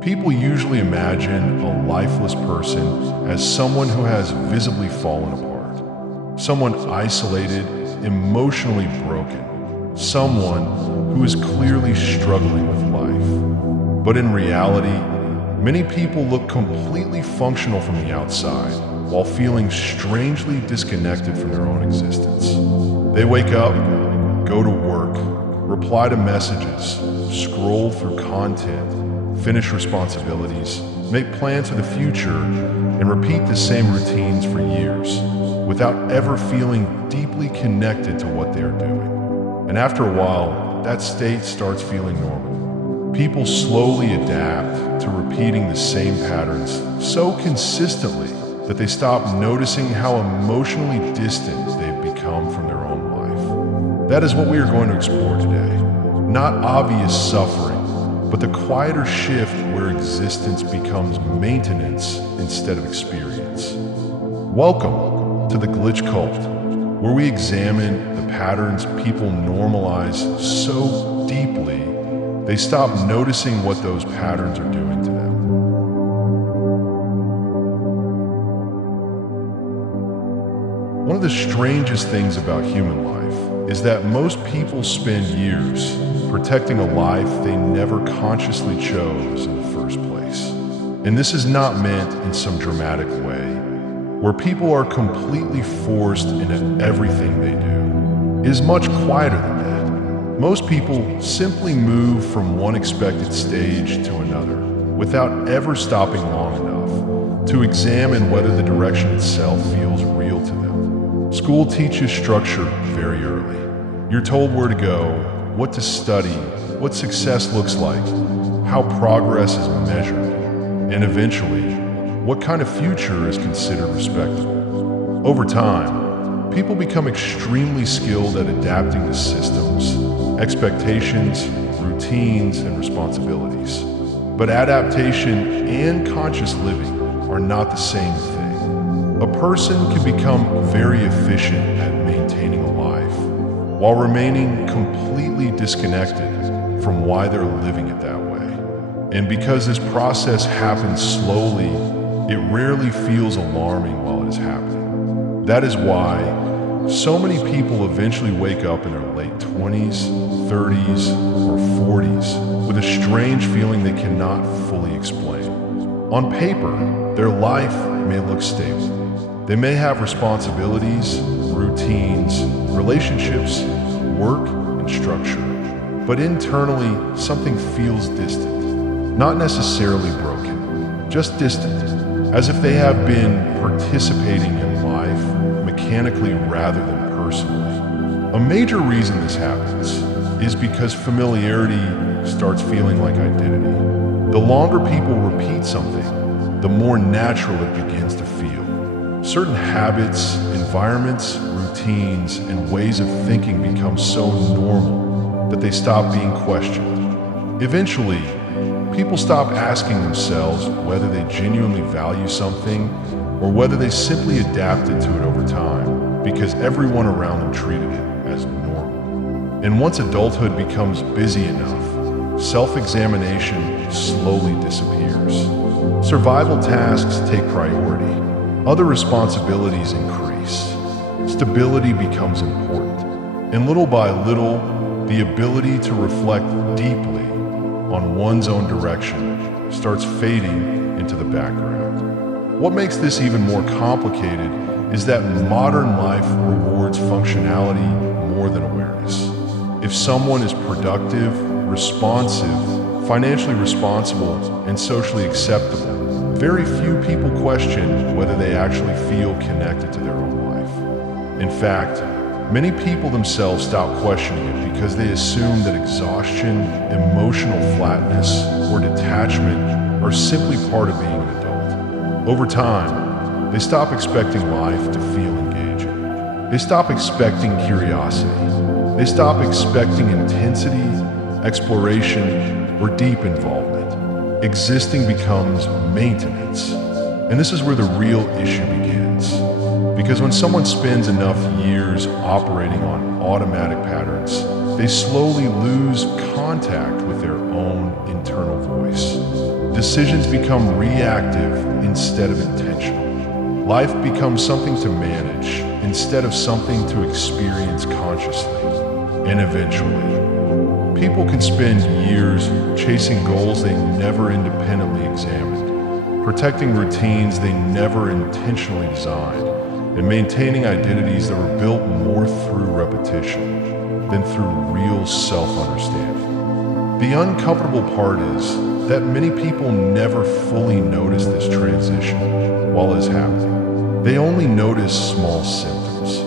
People usually imagine a lifeless person as someone who has visibly fallen apart, someone isolated, emotionally broken, someone who is clearly struggling with life. But in reality, many people look completely functional from the outside while feeling strangely disconnected from their own existence. They wake up, go to work, reply to messages, scroll through content, finish responsibilities, make plans for the future, and repeat the same routines for years without ever feeling deeply connected to what they are doing. And after a while, that state starts feeling normal. People slowly adapt to repeating the same patterns so consistently that they stop noticing how emotionally distant they've become from their own life. That is what we are going to explore today. Not obvious suffering, but the quieter shift where existence becomes maintenance instead of experience. Welcome to the Glitch Cult, where we examine the patterns people normalize so deeply they stop noticing what those patterns are doing to them. One of the strangest things about human life is that most people spend years protecting a life they never consciously chose in the first place. And this is not meant in some dramatic way, where people are completely forced into everything they do. It is much quieter than that. Most people simply move from one expected stage to another without ever stopping long enough to examine whether the direction itself feels real to them. School teaches structure very early. You're told where to go, what to study, what success looks like, how progress is measured, and eventually, what kind of future is considered respectable. Over time, people become extremely skilled at adapting to systems, expectations, routines, and responsibilities. But adaptation and conscious living are not the same thing. A person can become very efficient at maintaining a life, while remaining completely disconnected from why they're living it that way. And because this process happens slowly, it rarely feels alarming while it is happening. That is why so many people eventually wake up in their late 20s, 30s, or 40s with a strange feeling they cannot fully explain. On paper, their life may look stable. They may have responsibilities, routines, relationships, work, and structure. But internally, something feels distant. Not necessarily broken, just distant, as if they have been participating in life mechanically rather than personally. A major reason this happens is because familiarity starts feeling like identity. The longer people repeat something, the more natural it begins to feel. Certain habits, environments, routines, and ways of thinking become so normal that they stop being questioned. Eventually, people stop asking themselves whether they genuinely value something or whether they simply adapted to it over time because everyone around them treated it as normal. And once adulthood becomes busy enough, self-examination slowly disappears. Survival tasks take priority. Other responsibilities increase. Stability becomes important. And little by little, the ability to reflect deeply on one's own direction starts fading into the background. What makes this even more complicated is that modern life rewards functionality more than awareness. If someone is productive, responsive, financially responsible, and socially acceptable, very few people question whether they actually feel connected to their own life. In fact, many people themselves stop questioning it because they assume that exhaustion, emotional flatness, or detachment are simply part of being an adult. Over time, they stop expecting life to feel engaging. They stop expecting curiosity. They stop expecting intensity, exploration, or deep involvement. Existing becomes maintenance. And this is where the real issue begins. Because when someone spends enough years operating on automatic patterns, they slowly lose contact with their own internal voice. decisions become reactive instead of intentional. Life becomes something to manage instead of something to experience consciously. And eventually, people can spend years chasing goals they never independently examined, protecting routines they never intentionally designed, and maintaining identities that were built more through repetition than through real self-understanding. The uncomfortable part is that many people never fully notice this transition while it's happening. They only notice small symptoms,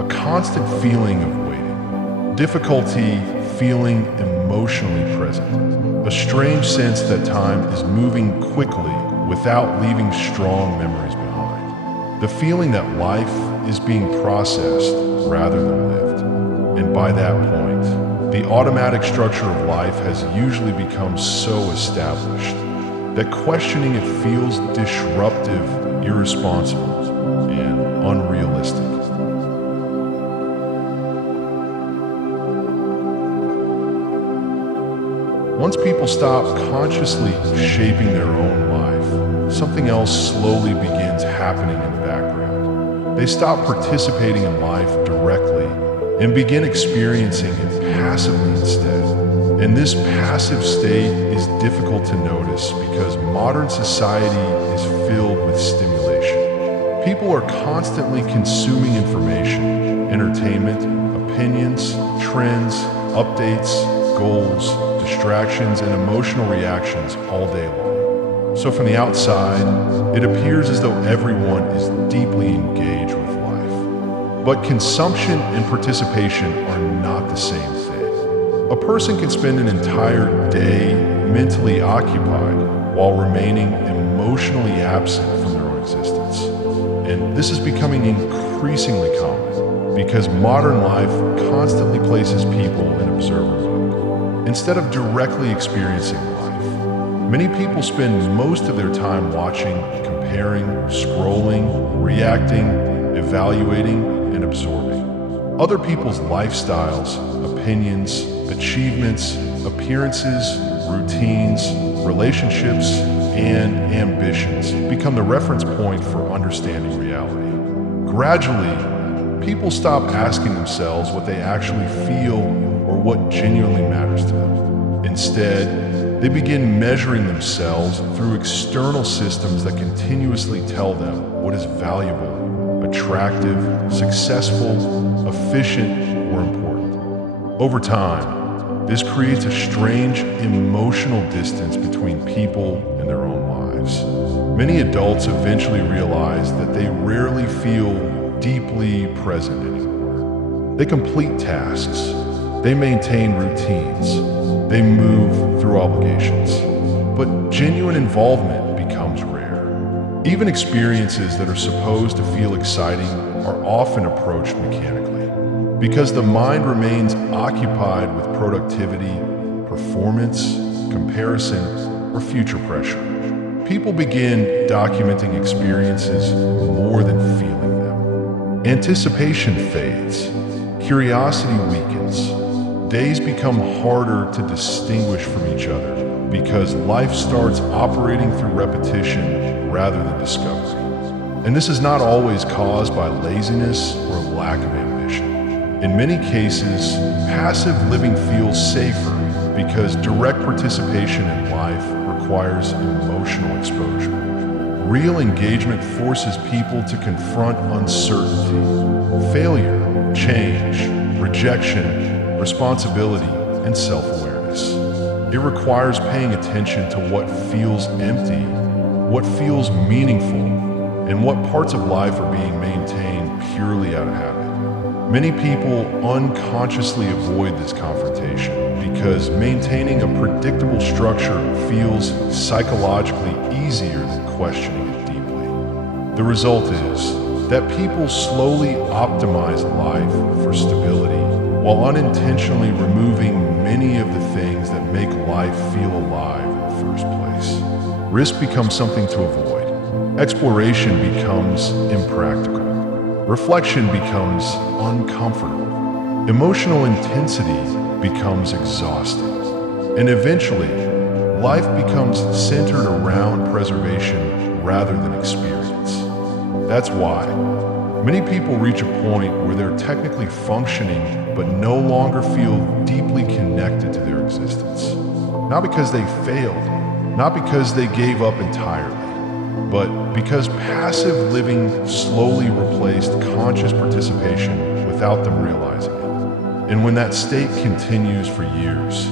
a constant feeling of waiting, difficulty feeling emotionally present, a strange sense that time is moving quickly without leaving strong memories behind, the feeling that life is being processed rather than lived. And by that point, the automatic structure of life has usually become so established that questioning it feels disruptive, irresponsible, and unrealistic. Once people stop consciously shaping their own life, something else slowly begins happening in the background. They stop participating in life directly and begin experiencing it passively instead. And this passive state is difficult to notice because modern society is filled with stimulation. People are constantly consuming information, entertainment, opinions, trends, updates, goals, distractions, and emotional reactions all day long. So from the outside, it appears as though everyone is deeply engaged with life. But consumption and participation are not the same thing. A person can spend an entire day mentally occupied while remaining emotionally absent from their own existence. And this is becoming increasingly common because modern life constantly places people in observer mode instead of directly experiencing life. Many people spend most of their time watching, comparing, scrolling, reacting, evaluating, and absorbing other people's lifestyles, opinions, achievements, appearances, routines, relationships, and ambitions become the reference point for understanding reality. Gradually, people stop asking themselves what they actually feel or what genuinely matters to them. Instead, they begin measuring themselves through external systems that continuously tell them what is valuable, attractive, successful, efficient, or important. Over time, this creates a strange emotional distance between people and their own lives. Many adults eventually realize that they rarely feel deeply present anymore. They complete tasks, they maintain routines, they move through obligations, but genuine involvement becomes rare. Even experiences that are supposed to feel exciting are often approached mechanically because the mind remains occupied with productivity, performance, comparison, or future pressure. People begin documenting experiences more than feeling them. Anticipation fades, curiosity weakens, days become harder to distinguish from each other because life starts operating through repetition rather than discovery. And this is not always caused by laziness or lack of ambition. In many cases, passive living feels safer because direct participation in life requires emotional exposure. Real engagement forces people to confront uncertainty, failure, change, rejection, responsibility, and self-awareness. It requires paying attention to what feels empty, what feels meaningful, and what parts of life are being maintained purely out of habit. Many people unconsciously avoid this confrontation because maintaining a predictable structure feels psychologically easier than questioning it deeply. The result is that people slowly optimize life for stability while unintentionally removing many of the things that make life feel alive in the first place. Risk becomes something to avoid. Exploration becomes impractical. Reflection becomes uncomfortable. Emotional intensity becomes exhausting. And eventually, life becomes centered around preservation rather than experience. That's why many people reach a point where they're technically functioning but no longer feel deeply connected to their existence. Not because they failed, not because they gave up entirely, but because passive living slowly replaced conscious participation without them realizing it. And when that state continues for years,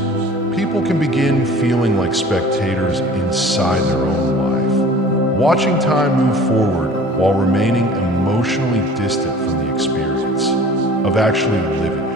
people can begin feeling like spectators inside their own life, watching time move forward while remaining emotionally distant from the experience of actually living it.